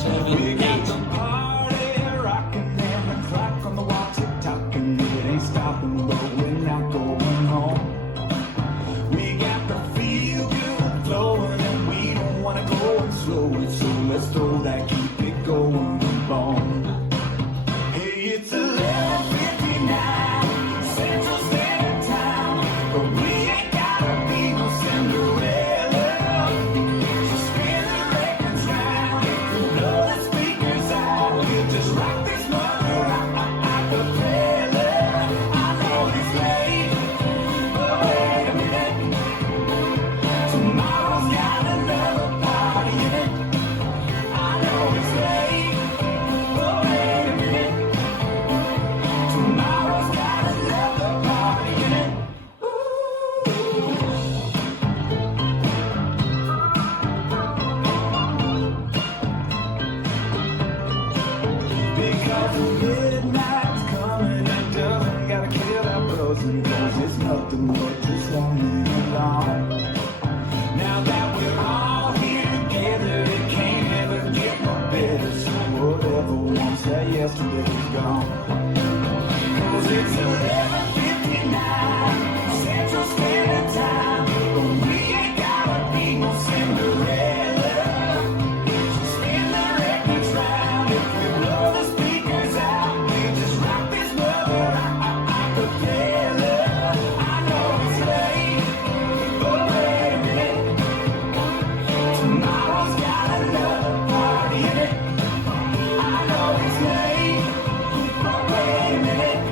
7, We got 8. the party rocking and the clock on the wall tick-tocking. It ain't stopping, but we're not going home. We got the feel good flowing and we don't wanna go and slow it, so let's throw that keep it going bone. Hey, it's 11:59 Central Standard Time, but we ain't gotta be no Cinderella. So spin the records round, if you blow the speakers out, we'll just rock this mother a-cappella. I know it's late, but wait a minute. Tomorrow's got another party in it. I know it's late, but wait a minute. Tomorrow's got another party in it. Because midnight's coming and doesn't gotta kill our buzzing, 'cause it's nothing but just one minute long. Now that we're all here together, it can't ever get no better. So whatever once that yesterday's gone. 'Cause it's 11:59 Central Standard Time, but we ain't gotta be no Cinderella. So spin the records round, if we blow the speakers out, we'll just rock this mother a-cappella. I know it's late, but wait a minute. Tomorrow's got another party in it. I know it's late, but wait a minute.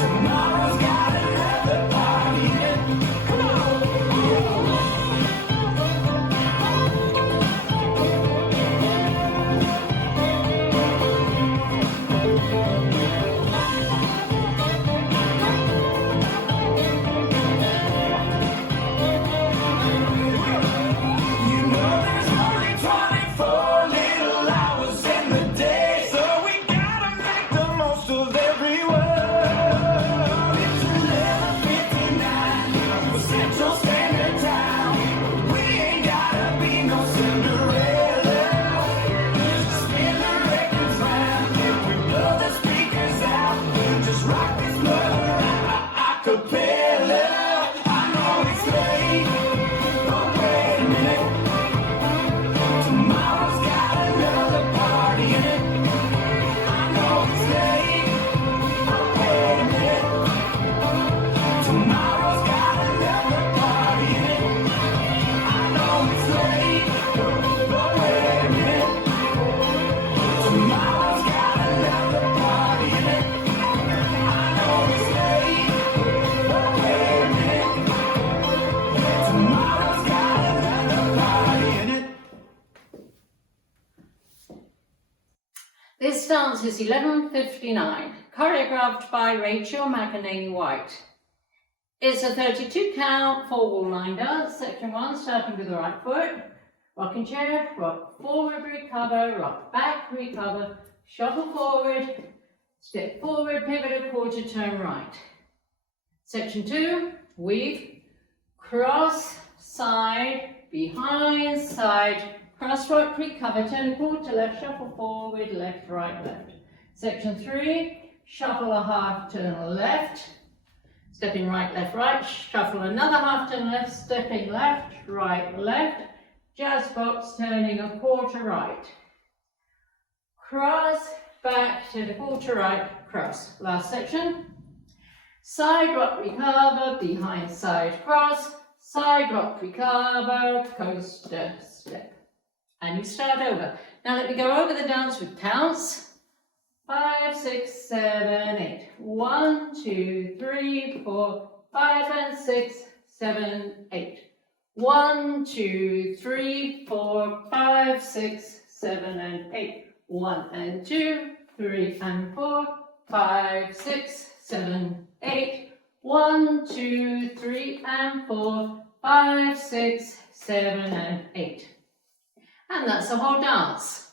Tomorrow's got another party in it. Come on. You know there's only 24 little hours in the day, so we gotta make the most of every word. It's 11:59 Central Standard Time. We ain't gotta be no Cinderella. Spin the records round, if we blow the speakers out, we'll just rock this mother a-cappella. I know it's late, but wait a minute. Tomorrow's got another party in it. I know it's late, but wait a minute. Tomorrow's got another party in it. I know it's late, but wait a minute. Tomorrow's got another party in it. I know it's late, but wait a minute. Tomorrow's got another party in it. This dance is 11:59, choreographed by Rachel McEnany White. It's a 32 count, 4-wall line dance. Section 1, starting with the right foot. Rocking chair, rock forward, recover, rock back, recover, shuffle forward, step forward, pivot a quarter, turn right. Section 2, weave, cross, side, behind, side, cross rock, recover, turn a quarter left, shuffle forward, left, right, left. Section 3, shuffle a half, turn left, stepping right, left, shuffle another half, turn left, stepping left, left, jazz box, turning a quarter right. Cross, back to the quarter right, cross. Last section. Side rock, recover, behind side cross, side rock, recover, coaster, step. And you start over. Now let me go over the dance with counts. 5, 6, 7, 8. 1, 2, 3, 4, 5 and 6, 7, 8. 1, 2, 3, 4, 5, 6, 7 and 8. 1 and 2, 3 and 4, 5, 6, 7, 8. 1, 2, 3 and 4, 5, 6, 7 and 8. And that's the whole dance.